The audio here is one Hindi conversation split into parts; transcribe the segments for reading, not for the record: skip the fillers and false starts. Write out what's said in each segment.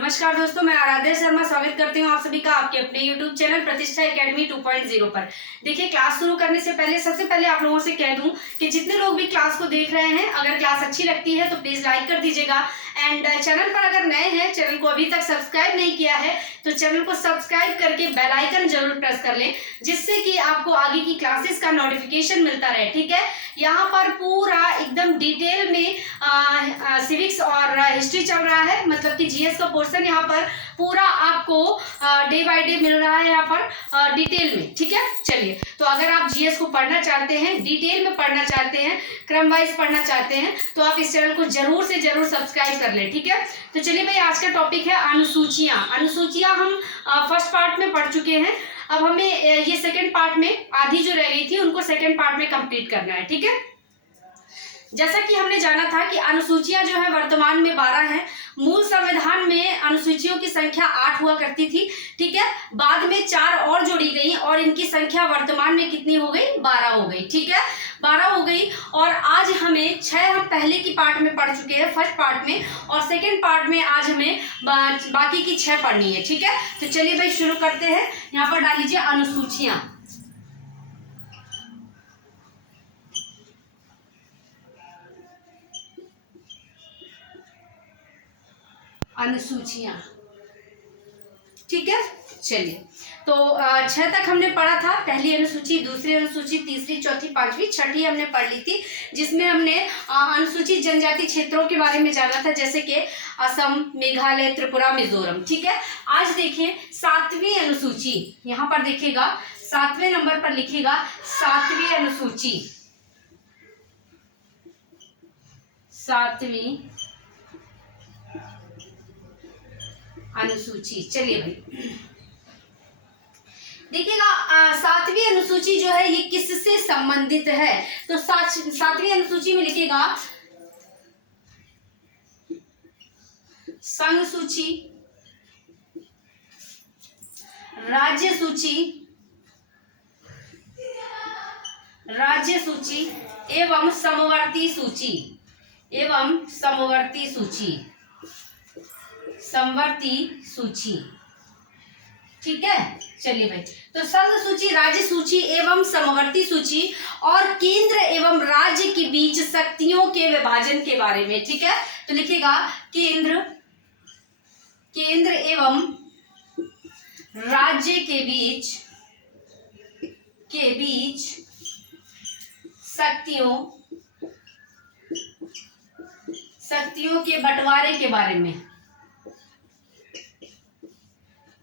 नमस्कार दोस्तों, मैं आराध्या शर्मा स्वागत करती हूँ आप सभी का आपके अपने YouTube चैनल प्रतिष्ठा एकेडमी 2.0 पर। देखिए, क्लास शुरू करने से पहले सबसे पहले आप लोगों से कह दूं कि जितने लोग भी क्लास को देख रहे हैं, अगर क्लास अच्छी लगती है तो प्लीज लाइक कर दीजिएगा। एंड चैनल पर अगर नए हैं, चैनल को अभी तक सब्सक्राइब नहीं किया है तो चैनल को सब्सक्राइब करके बेल आइकन जरूर प्रेस कर लें, जिससे कि आपको आगे की क्लासेस का नोटिफिकेशन मिलता रहे। ठीक है, यहाँ पर पूरा एकदम डिटेल में सिविक्स और हिस्ट्री चल रहा है, मतलब कि जीएस का पोर्शन यहाँ पर पूरा आपको डे बाय डे मिल रहा है यहाँ पर डिटेल में। ठीक है, चलिए, तो अगर आप जीएस को पढ़ना चाहते हैं, डिटेल में पढ़ना चाहते हैं, क्रम वाइज पढ़ना चाहते हैं, तो आप इस चैनल को जरूर से जरूर सब्सक्राइब कर लें। ठीक है, तो चलिए भाई, आज का टॉपिक है अनुसूचियाँ। अनुसूचियाँ हम फर्स्ट पार्ट में पढ़ चुके हैं। अब हमें ये सेकेंड पार्ट में आधी जो रह गई थी उनको सेकेंड पार्ट में कंप्लीट करना है। ठीक है, जैसा कि हमने जाना था कि अनुसूचियां जो है वर्तमान में 12 हैं। मूल संविधान में अनुसूचियों की संख्या 8 हुआ करती थी। ठीक है, बाद में 4 और जोड़ी गई और इनकी संख्या वर्तमान में कितनी हो गई? 12 हो गई। ठीक है, 12 हो गई। और आज हमें 6 हम पहले की पार्ट में पढ़ चुके हैं, फर्स्ट पार्ट में, और सेकेंड पार्ट में आज हमें बाकी की 6 पढ़नी है। ठीक है, तो चलिए भाई शुरू करते हैं। यहाँ पर डाल लीजिए अनुसूचियां। अनुसूचियां, ठीक है, चलिए, तो 6 तक हमने पढ़ा था। पहली अनुसूची, दूसरी अनुसूची, तीसरी, चौथी, पांचवी, छठी हमने पढ़ ली थी, जिसमें हमने अनुसूचित जनजाति क्षेत्रों के बारे में जाना था, जैसे कि असम, मेघालय, त्रिपुरा, मिजोरम। ठीक है, आज देखिए 7वीं अनुसूची, यहाँ पर देखिएगा 7वें नंबर पर लिखिएगा 7वीं अनुसूची। 7वीं अनुसूची, चलिए भाई देखिएगा 7वीं अनुसूची जो है ये किससे संबंधित है? तो 7वीं अनुसूची में लिखिएगा संघ सूची, राज्य सूची, राज्य सूची एवं समवर्ती सूची, एवं समवर्ती सूची, समवर्ती सूची। ठीक है, चलिए भाई, तो संघ सूची, राज्य सूची एवं समवर्ती सूची और केंद्र एवं राज्य के बीच शक्तियों के विभाजन के बारे में। ठीक है, तो लिखिएगा केंद्र, केंद्र एवं राज्य के बीच शक्तियों के बंटवारे के बारे में।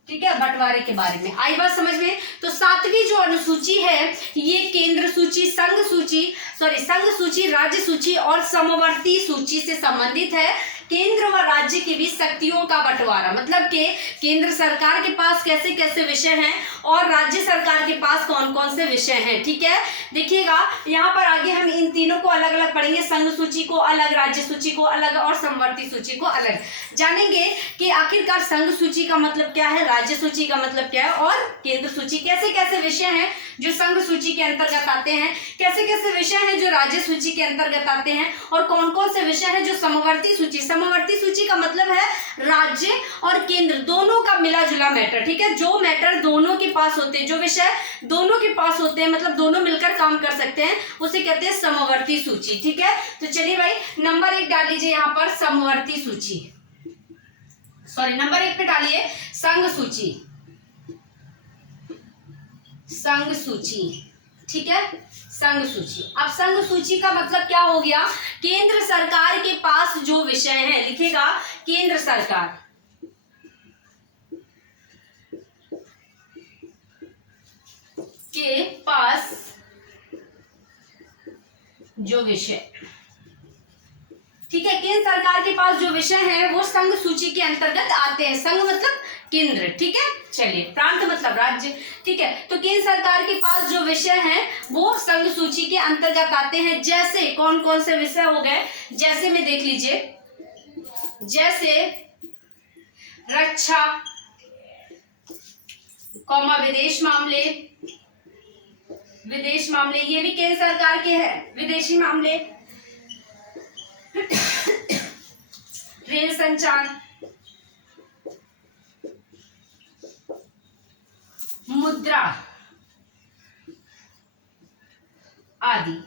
ठीक है, बंटवारे के बारे में आई बात समझ में? तो 7वीं जो अनुसूची है ये केंद्र सूची, संघ सूची, राज्य सूची और समवर्ती सूची से संबंधित है। केंद्र व राज्य के बीच शक्तियों का बंटवारा, मतलब कि केंद्र सरकार के पास कैसे कैसे विषय हैं और राज्य सरकार के पास कौन कौन से विषय हैं। ठीक है, देखिएगा यहाँ पर आगे हम इन तीनों को अलग अलग पढ़ेंगे, संघ सूची को अलग, राज्य सूची को अलग और समवर्ती सूची को अलग। जानेंगे कि आखिरकार संघ सूची का मतलब क्या है, राज्य सूची का मतलब क्या है और केंद्र सूची, कैसे कैसे विषय हैं जो संघ सूची के अंतर्गत आते हैं, कैसे कैसे विषय हैं जो राज्य सूची के अंतर्गत आते हैं, और कौन कौन से विषय हैं जो समवर्ती सूची। समवर्ती सूची का मतलब है राज्य और केंद्र दोनों का मिला जुला मैटर। ठीक है, जो मैटर दोनों के पास होते हैं, जो विषय दोनों के पास होते हैं, मतलब दोनों मिलकर काम कर सकते हैं, उसे कहते हैं समवर्ती सूची। ठीक है, तो चलिए भाई नंबर 1 डाल लीजिए यहाँ पर समवर्ती सूची, नंबर 1 पे डालिए संघ सूची, संघ सूची। ठीक है, संघ सूची। अब संघ सूची का मतलब क्या हो गया? केंद्र सरकार के पास जो विषय हैं, लिखेगा केंद्र सरकार के पास जो विषय, ठीक है, केंद्र सरकार के पास जो विषय हैं वो संघ सूची के अंतर्गत आते हैं। संघ मतलब केंद्र। ठीक है, चलिए, प्रांत मतलब राज्य। ठीक है, तो केंद्र सरकार के पास जो विषय हैं वो संघ सूची के अंतर्गत आते हैं। जैसे कौन कौन से विषय हो गए, जैसे में देख लीजिए, जैसे रक्षा, विदेश मामले, ये भी केंद्र सरकार के हैं। विदेशी मामले, रेल संचार, मुद्रा आदि।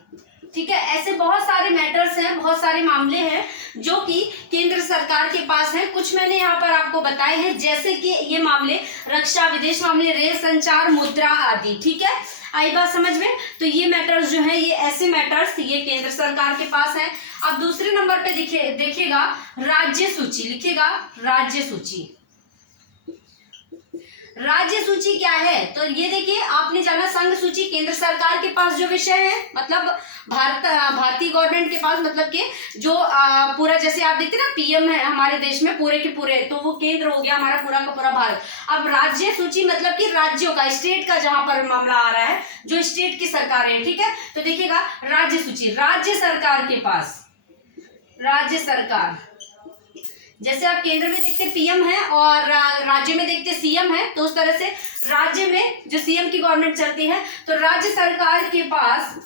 ठीक है, ऐसे बहुत सारे मैटर्स हैं, बहुत सारे मामले हैं जो कि केंद्र सरकार के पास हैं। कुछ मैंने यहाँ पर आपको बताए हैं, जैसे कि ये मामले रक्षा, विदेश मामले, रेल संचार, मुद्रा आदि। ठीक है, आई बात समझ में। तो ये मैटर्स जो है, ये ऐसे मैटर्स ये केंद्र सरकार के पास है। अब दूसरे नंबर पे देखिएगा राज्य सूची, लिखिएगा राज्य सूची। राज्य सूची क्या है? तो ये देखिए, आपने जाना संघ सूची केंद्र सरकार के पास जो विषय है, मतलब भारतीय गवर्नमेंट के पास, मतलब कि जो पूरा, जैसे आप देखते हैं ना पीएम है हमारे देश में पूरे के पूरे, तो वो केंद्र हो गया हमारा पूरा का पूरा भारत। अब राज्य सूची मतलब कि राज्यों का, स्टेट का जहां पर मामला आ रहा है, जो स्टेट की सरकार है। ठीक है, तो देखिएगा राज्य सूची, राज्य सरकार के पास, राज्य सरकार, जैसे आप केंद्र में देखते पीएम है और राज्य में देखते सीएम है, तो उस तरह से राज्य में जो सीएम की गवर्नमेंट चलती है, तो राज्य सरकार के पास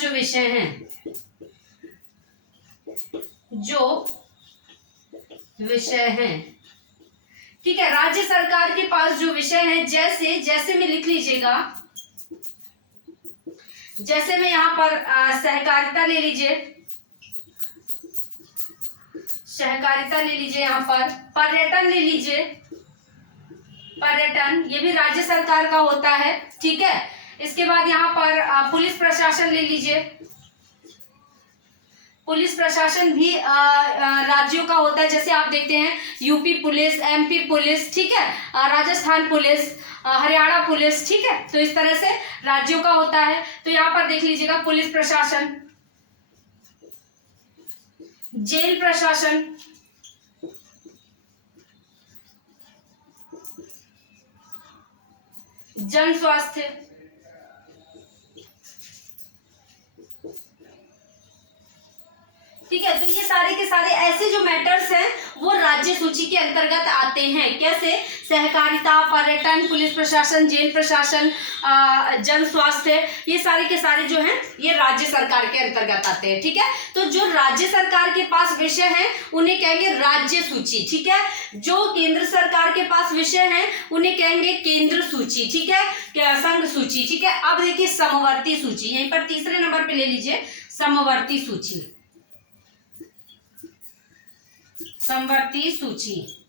जो विषय हैं, जो विषय हैं, ठीक है, राज्य सरकार के पास जो विषय हैं, जैसे में लिख लीजिएगा, जैसे में यहां पर सहकारिता ले लीजिए, सहकारिता ले लीजिए, यहाँ पर पर्यटन ले लीजिए, पर्यटन ये भी राज्य सरकार का होता है। ठीक है, इसके बाद यहाँ पर पुलिस प्रशासन ले लीजिए, पुलिस प्रशासन भी राज्यों का होता है। जैसे आप देखते हैं यूपी पुलिस, एमपी पुलिस, ठीक है, राजस्थान पुलिस, हरियाणा पुलिस। ठीक है, तो इस तरह से राज्यों का होता है। तो यहाँ पर देख लीजिएगा पुलिस प्रशासन, जेल प्रशासन, जन स्वास्थ्य, ठीक है। तो ये सारे के सारे ऐसे जो मैटर्स हैं वो राज्य सूची के अंतर्गत आते हैं। कैसे? सहकारिता, पर्यटन, पुलिस प्रशासन, जेल प्रशासन, जन स्वास्थ्य, ये सारे के सारे जो हैं ये राज्य सरकार के अंतर्गत आते हैं। ठीक है, तो जो राज्य सरकार के पास विषय हैं उन्हें कहेंगे राज्य सूची। ठीक है, जो केंद्र सरकार के पास विषय हैं उन्हें कहेंगे केंद्र सूची। ठीक है, क्या? संघ सूची। ठीक है, अब देखिए समवर्ती सूची, यहीं पर तीसरे नंबर पे ले लीजिए समवर्ती सूची। समवर्ती सूची,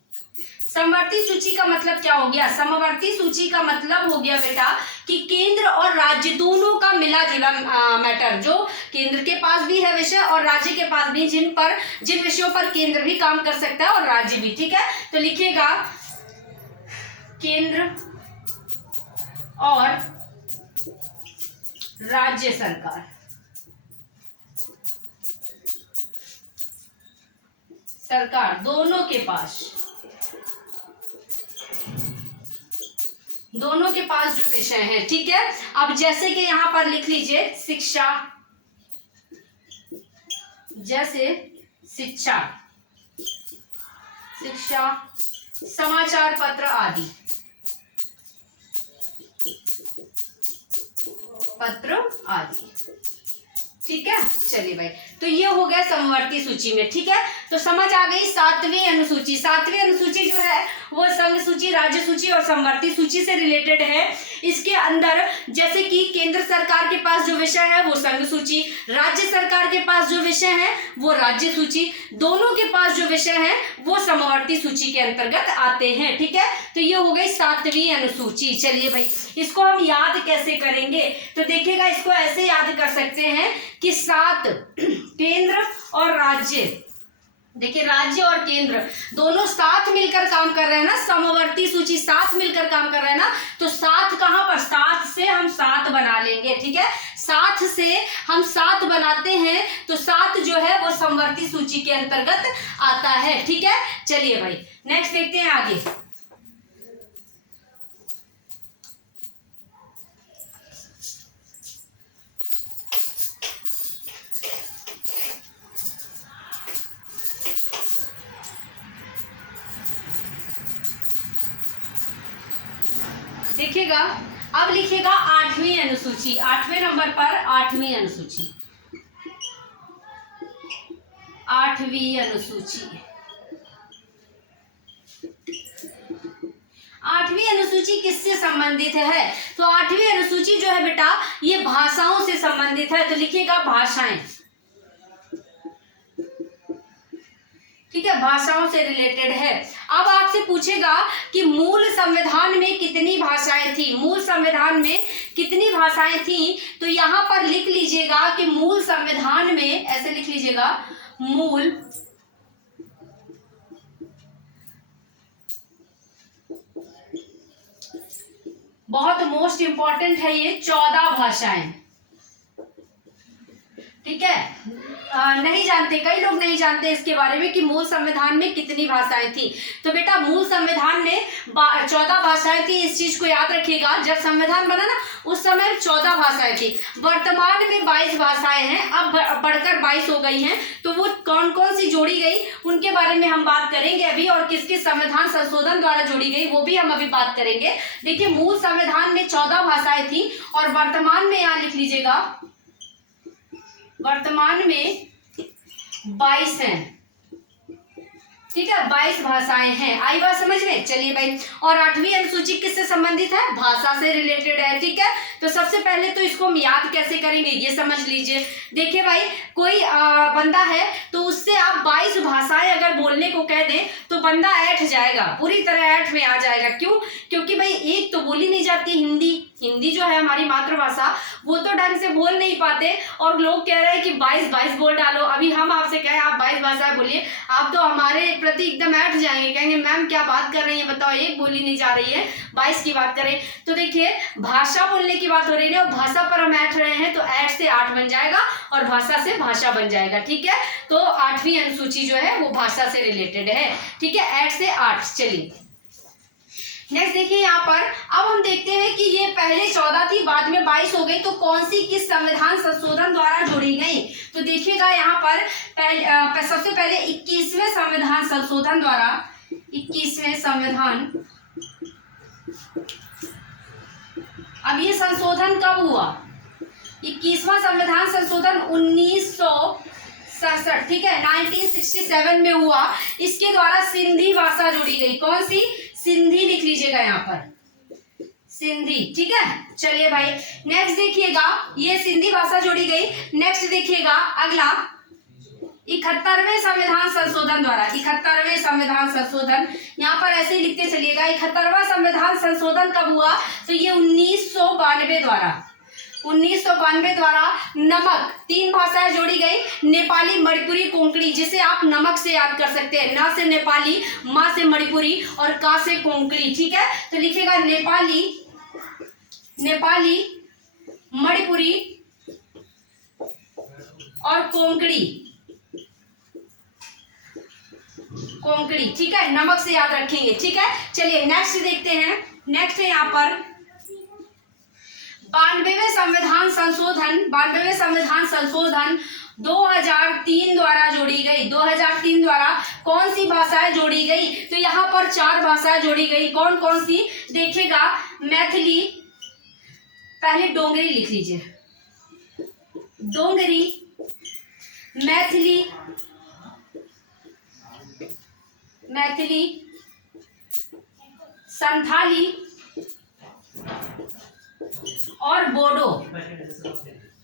समवर्ती सूची का मतलब क्या हो गया? समवर्ती सूची का मतलब हो गया बेटा कि केंद्र और राज्य दोनों का मिला जुला मैटर, जो केंद्र के पास भी है विषय और राज्य के पास भी, जिन विषयों पर केंद्र भी काम कर सकता है और राज्य भी। ठीक है, तो लिखिएगा केंद्र और राज्य सरकार, दोनों के पास जो विषय है। ठीक है, अब जैसे कि यहां पर लिख लीजिए शिक्षा, जैसे शिक्षा, समाचार पत्र आदि, ठीक है। चलिए भाई, तो ये हो गया समवर्ती सूची में। ठीक है, तो समझ आ गई सातवीं अनुसूची। सातवीं अनुसूची जो है वो संघ सूची, राज्य सूची और समवर्ती सूची से रिलेटेड है। इसके अंदर जैसे कि केंद्र सरकार के पास जो विषय है वो संघ सूची, राज्य सरकार के पास जो विषय है वो राज्य सूची, दोनों के पास जो विषय है वो समवर्ती सूची के अंतर्गत आते हैं। ठीक है, तो ये हो गई सातवीं अनुसूची। चलिए भाई, इसको हम याद कैसे करेंगे? तो देखिएगा, इसको ऐसे याद कर सकते हैं कि 7 केंद्र और राज्य, देखिए राज्य और केंद्र दोनों साथ मिलकर काम कर रहे हैं ना, समवर्ती सूची साथ मिलकर काम कर रहे हैं ना, तो साथ कहां पर? 7 से हम 7 बना लेंगे। ठीक है, 7 से हम 7 बनाते हैं तो 7 जो है वो समवर्ती सूची के अंतर्गत आता है। ठीक है, चलिए भाई नेक्स्ट देखते हैं आगे। देखिएगा, अब लिखिएगा 8वीं अनुसूची, 8वें नंबर पर 8वीं अनुसूची, 8वीं अनुसूची। 8वीं अनुसूची किससे संबंधित है? तो 8वीं अनुसूची जो है बेटा ये भाषाओं से संबंधित है, तो लिखिएगा भाषाएं, ठीक है, भाषाओं से रिलेटेड है। अब आपसे पूछेगा कि मूल संविधान में कितनी भाषाएं थी, मूल संविधान में कितनी भाषाएं थी? तो यहां पर लिख लीजिएगा कि मूल संविधान में, ऐसे लिख लीजिएगा, मूल बहुत मोस्ट इंपॉर्टेंट है ये, 14 भाषाएं, ठीक है। नहीं जानते, कई लोग नहीं जानते इसके बारे में कि मूल संविधान में कितनी भाषाएं थी। तो बेटा मूल संविधान में 14 भाषाएं थी, इस चीज को याद रखिएगा। जब संविधान बना ना उस समय 14 भाषाएं थी, वर्तमान में 22 भाषाएं हैं, अब बढ़कर 22 हो गई हैं। तो वो कौन कौन सी जोड़ी गई उनके बारे में हम बात करेंगे अभी, और किसके संविधान संशोधन द्वारा जोड़ी गई वो भी हम अभी बात करेंगे। देखिए मूल संविधान में 14 भाषाएं थी और वर्तमान में, यहाँ लिख लीजिएगा, वर्तमान में 22 हैं, ठीक है, 22 भाषाएं हैं। आई बात समझ में? चलिए भाई, और 8वीं अनुसूची किससे संबंधित है? भाषा से रिलेटेड है, ठीक है। तो सबसे पहले तो इसको हम याद कैसे करेंगे ये समझ लीजिए। देखिए भाई, कोई बंदा है तो उससे आप 22 भाषाएं अगर बोलने को कह दें तो बंदा ऐठ जाएगा, पूरी तरह ऐठ में आ जाएगा। क्यों? क्योंकि भाई एक तो बोली नहीं जाती हिंदी, हिंदी जो है हमारी मातृभाषा, वो तो ढंग से बोल नहीं पाते, और लोग कह रहे हैं कि 22 बोल डालो। अभी हम आपसे कहें आप 22 भाषाएं बोलिए, आप तो हमारे प्रति एकदम ऐठ जाएंगे, कहेंगे मैम क्या बात कर रही है, बताओ एक बोली नहीं जा रही है, 22 की बात करें। तो देखिए भाषा बोलने की बात हो रही है और भाषा पर हम ऐठ रहे हैं, तो ऐठ से 8 बन जाएगा और भाषा से भाषा बन जाएगा, ठीक है। तो 8वीं अनुसूची जो है वो भाषा से रिलेटेड है, ठीक है, 8 से 8। चलिए नेक्स्ट देखिए यहाँ पर, अब हम देखते हैं कि ये पहले 14 थी, बाद में 22 हो गई, तो कौन सी किस संविधान संशोधन द्वारा जोड़ी गई? तो देखिएगा यहाँ पर सबसे पहले 21वें संविधान संशोधन द्वारा, 21वें संविधान, अब ये संशोधन कब हुआ? 21वां संविधान संशोधन 1967, ठीक है, 1967 में हुआ। इसके द्वारा सिंधी भाषा जोड़ी गई। कौन सी? सिंधी लिख लीजिएगा यहाँ पर, सिंधी, ठीक है। चलिए भाई नेक्स्ट देखिएगा, ये सिंधी भाषा जोड़ी गई। नेक्स्ट देखिएगा अगला 71वें संविधान संशोधन द्वारा, 71वें संविधान संशोधन, यहाँ पर ऐसे ही लिखते चलिएगा। 71वां संविधान संशोधन कब हुआ? तो ये 1992 द्वारा, 1992 द्वारा नमक, 3 भाषाएं जोड़ी गई, नेपाली, मणिपुरी, कोंकणी, जिसे आप नमक से याद कर सकते हैं। न से नेपाली, मा से मणिपुरी और का से कोंकणी, ठीक है। तो लिखिएगा नेपाली, नेपाली, मणिपुरी और कोंकणी, कोंकणी, ठीक है, नमक से याद रखेंगे, ठीक है। चलिए नेक्स्ट देखते हैं। नेक्स्ट है यहाँ पर 92वें संविधान संशोधन, 92वें संविधान संशोधन 2003 द्वारा जोड़ी गई। 2003 द्वारा कौन सी भाषाएं जोड़ी गई? तो यहाँ पर 4 भाषाएं जोड़ी गई। कौन कौन सी? देखिएगा मैथिली, पहले डोंगरी लिख लीजिए, डोंगरी, मैथिली, मैथिली, संथाली और बोडो,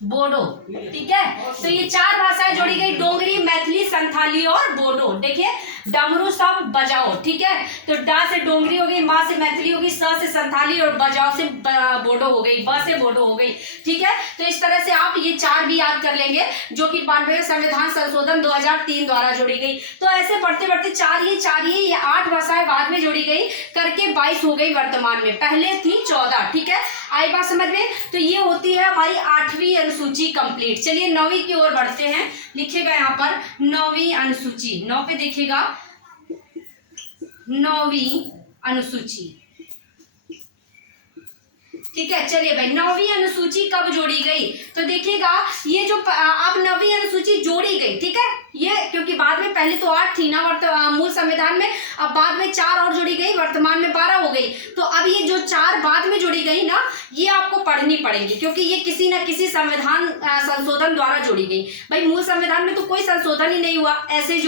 बोडो, ठीक है। तो ये 4 भाषाएं जोड़ी गई, डोंगरी, मैथिली, संथाली और बोडो। देखिए डमरू सब बजाओ, ठीक है। तो डा से डोंगरी हो गई, माँ से मैथिली हो गई, स से संथाली और बजाओ से बोडो हो गई, ब से बोडो हो गई, ठीक है। तो इस तरह से आप ये 4 भी याद कर लेंगे, जो कि 92वें संविधान संशोधन 2003 द्वारा जोड़ी गई। तो ऐसे बढ़ते बढ़ते 4 ये 8 भाषाएं बाद में जोड़ी गई करके 22 हो गई वर्तमान में, पहले थी 14, ठीक है। आई बात समझ में? तो ये होती है हमारी 8वीं अनुसूची कंप्लीट। चलिए 9वीं की ओर बढ़ते हैं। लिखिएगा यहाँ पर 9वीं अनुसूची, 9 पे देखिएगा 9वीं अनुसूची, ठीक है। चलिए भाई 9वीं अनुसूची कब जोड़ी गई? तो देखिएगा ये जो अब 9वीं अनुसूची जोड़ी गई, ठीक है, ये क्योंकि बाद में पहले तो 8 थी ना मूल संविधान में, अब बाद में 4 और जोड़ी गई, वर्तमान में 12 हो गई। तो अब ये जो 4 बाद में जोड़ी गई ना, ये आपको पढ़नी पड़ेगी, क्योंकि ये किसी न किसी संविधान संशोधन द्वारा जोड़ी गई। भाई मूल संविधान में तो कोई संशोधन ही नहीं हुआ, ऐसे ही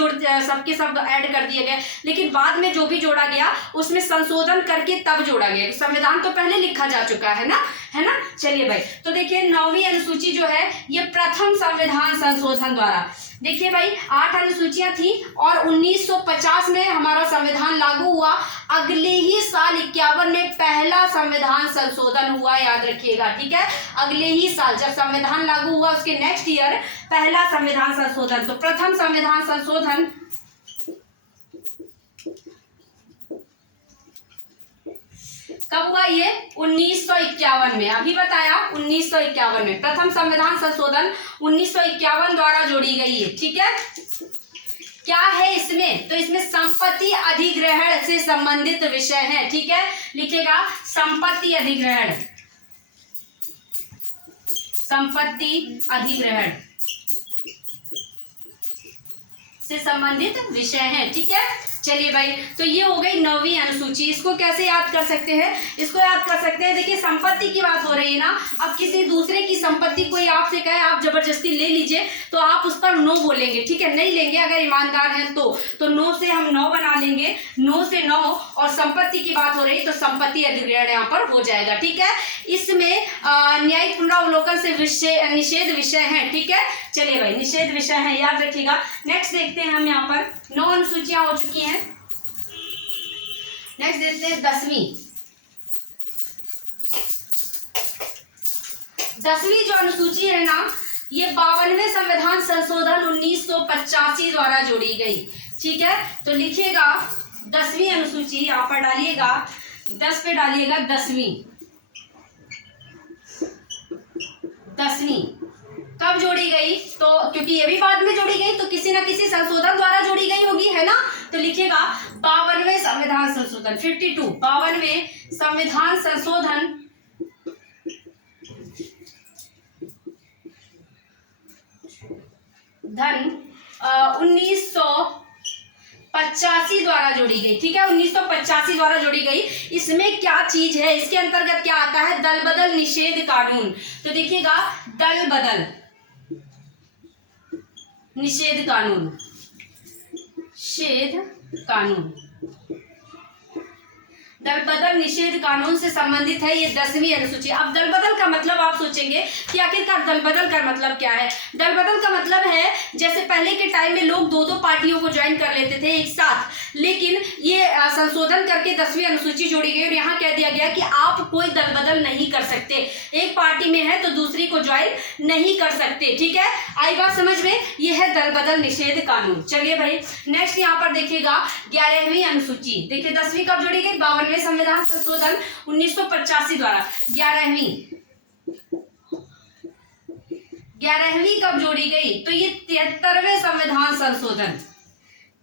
सबके सब ऐड कर दिए गए, लेकिन बाद में जो भी जोड़ा गया उसमें संशोधन करके तब जोड़ा गया। संविधान तो पहले लिखा जा चुका है ना, है ना। चलिए भाई, तो देखिए 9वीं अनुसूची जो है ये प्रथम संविधान संशोधन द्वारा, देखिए भाई 8 अनुसूचियां थी और 1950 में हमारा संविधान लागू हुआ। अगले ही साल 51 में पहला संविधान संशोधन हुआ, याद रखिएगा, ठीक है। अगले ही साल जब संविधान लागू हुआ उसके नेक्स्ट ईयर पहला संविधान संशोधन। तो प्रथम संविधान संशोधन कब हुआ? ये 1951 में, अभी बताया 1951 में प्रथम संविधान संशोधन 1951 द्वारा जोड़ी गई है, ठीक है। क्या है इसमें? तो इसमें संपत्ति अधिग्रहण से संबंधित विषय है, ठीक है। लिखेगा संपत्ति अधिग्रहण, संपत्ति अधिग्रहण से संबंधित विषय है, ठीक है। चलिए भाई, तो ये हो गई 9वीं अनुसूची। इसको कैसे याद कर सकते हैं? इसको याद कर सकते हैं, देखिए संपत्ति की बात हो रही है ना, अब किसी दूसरे की संपत्ति कोई आपसे कहे आप जबरदस्ती ले लीजिए तो आप उस पर नो बोलेंगे, ठीक है, नहीं लेंगे अगर ईमानदार हैं तो नो से हम 9 बना लेंगे, 9 से 9, और संपत्ति की बात हो रही तो संपत्ति अधिग्रहण यहाँ पर हो जाएगा, ठीक है। इसमें न्यायिक पुनरावलोकन से निषेध विषय है, ठीक है। चलिए भाई, निषेध विषय है, याद रखिएगा। नेक्स्ट देखते हैं हम, यहाँ पर 9 अनुसूचियां हो चुकी हैं। नेक्स्ट देखते हैं 10वीं जो अनुसूची है ना, ये 52वें संविधान संशोधन 1985 द्वारा जोड़ी गई, ठीक है। तो लिखिएगा 10वीं अनुसूची, यहाँ पर डालिएगा 10 पे डालिएगा 10वीं कब जोड़ी गई? तो क्योंकि ये भी बाद में जोड़ी गई तो किसी न किसी संशोधन द्वारा जोड़ी गई होगी, है ना। तो लिखिएगा 52वें संविधान संशोधन, 52 52वें संविधान संशोधन धन 1985 द्वारा जोड़ी गई, ठीक है। 1985 द्वारा जोड़ी गई। इसमें क्या चीज है, इसके अंतर्गत क्या आता है? दल बदल निषेध कानून। तो देखिएगा दल बदल निषेध कानून, दल बदल निषेध कानून से संबंधित है ये 10वीं अनुसूची। अब दल बदल का मतलब आप सोचेंगे कि आखिरकार दल बदल का मतलब क्या है? दल बदल का मतलब है जैसे पहले के टाइम में लोग 2-2 पार्टियों को ज्वाइन कर लेते थे एक साथ, लेकिन ये संशोधन करके 10वीं अनुसूची जोड़ी गई और यहाँ कह दिया गया कि आप कोई दल बदल नहीं कर सकते, एक पार्टी में है तो दूसरी को ज्वाइन नहीं कर सकते, ठीक है। आई बात समझ में? ये है दल बदल निषेध कानून। चलिए भाई, नेक्स्ट यहाँ पर देखिएगा 11वीं अनुसूची। देखिए 10वीं कब जोड़ी गई? 52वें संविधान संशोधन 1985 द्वारा। 11वीं कब जोड़ी गई? तो ये 73वें संविधान संशोधन,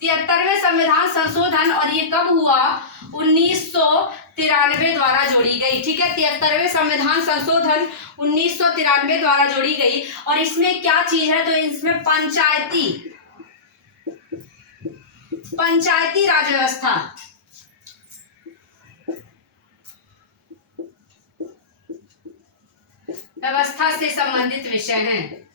73वें संविधान संशोधन, और ये कब हुआ? 1993 द्वारा जोड़ी गई, ठीक है। 73वें संविधान संशोधन 1993 द्वारा जोड़ी गई। और इसमें क्या चीज है? तो इसमें पंचायती राज व्यवस्था से संबंधित विषय हैं,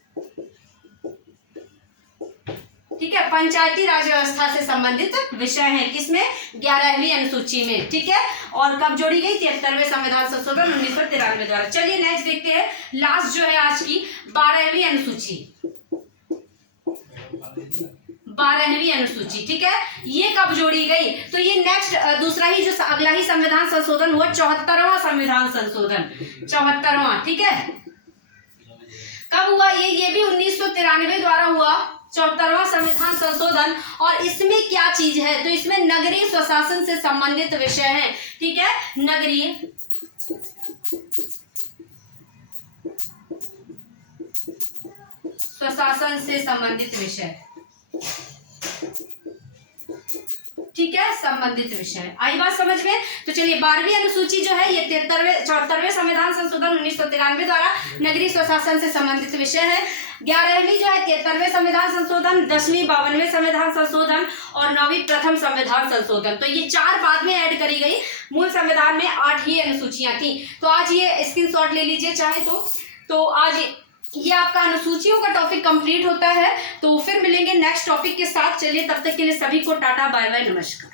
ठीक है। पंचायती राज व्यवस्था से संबंधित विषय हैं किसमें? 11वीं अनुसूची में, ठीक है। और कब जोड़ी गई? 73वें संविधान संशोधन 1993 द्वारा। चलिए नेक्स्ट देखते हैं, लास्ट जो है आज की 12वीं अनुसूची, 12वीं अनुसूची, ठीक है। ये कब जोड़ी गई? तो ये नेक्स्ट दूसरा ही जो अगला ही संविधान संशोधन हुआ, 74वां संविधान संशोधन, 74वां, ठीक है। कब हुआ ये भी 1993 द्वारा हुआ, 74वां संविधान संशोधन। और इसमें क्या चीज है? तो इसमें नगरीय स्वशासन से संबंधित विषय है, ठीक है। नगरीय स्वशासन से संबंधित विषय, ठीक है, संबंधित विषय। आई बात समझ में? तो चलिए 12वीं अनुसूची जो है ये 74वें संविधान संशोधन 1993 द्वारा नगरीय स्वशासन से संबंधित विषय है। 11वीं जो है 73वें संविधान संशोधन, 10वीं 52वें संविधान संशोधन और 9वीं प्रथम संविधान संशोधन। तो ये 4 बाद में ऐड करी गई, मूल संविधान में 8 ही अनुसूचियां थी। तो आज ये स्क्रीनशॉट ले लीजिए चाहे तो आज ये आपका अनुसूचियों का टॉपिक कंप्लीट होता है। तो फिर मिलेंगे नेक्स्ट टॉपिक के साथ। चलिए तब तक के लिए सभी को टाटा बाय बाय, नमस्कार।